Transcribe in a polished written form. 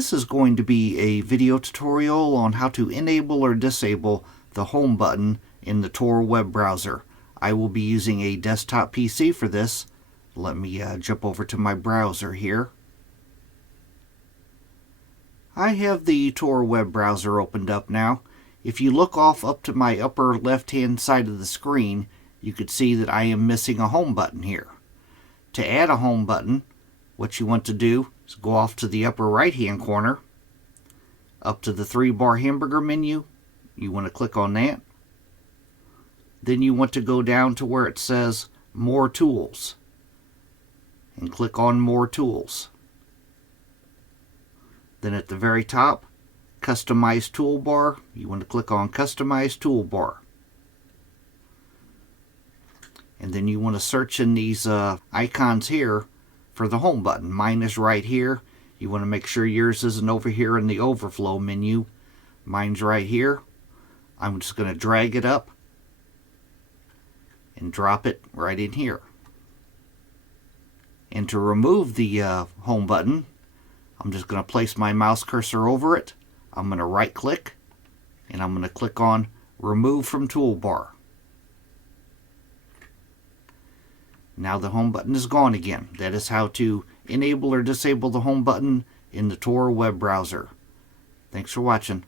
This is going to be a video tutorial on how to enable or disable the home button in the Tor web browser. I will be using a desktop PC for this. Let me jump over to my browser here. I have the Tor web browser opened up now. If you look off up to my upper left hand side of the screen, you could see that I am missing a home button here. To add a home button, what you want to do is go off to the upper right hand corner, up to the 3-bar hamburger menu. You want to click on that. Then you want to go down to where it says More Tools and click on More Tools. Then at the very top, Customize Toolbar. You want to click on Customize Toolbar. And then you want to search in these icons here for the home button. Mine is right here. You want to make sure yours isn't over here in the overflow menu. Mine's right here. I'm just going to drag it up and drop it right in here. And to remove the home button, I'm just going to place my mouse cursor over it. I'm going to right click and I'm going to click on Remove from Toolbar. Now the home button is gone again. That is how to enable or disable the home button in the Tor web browser. Thanks for watching.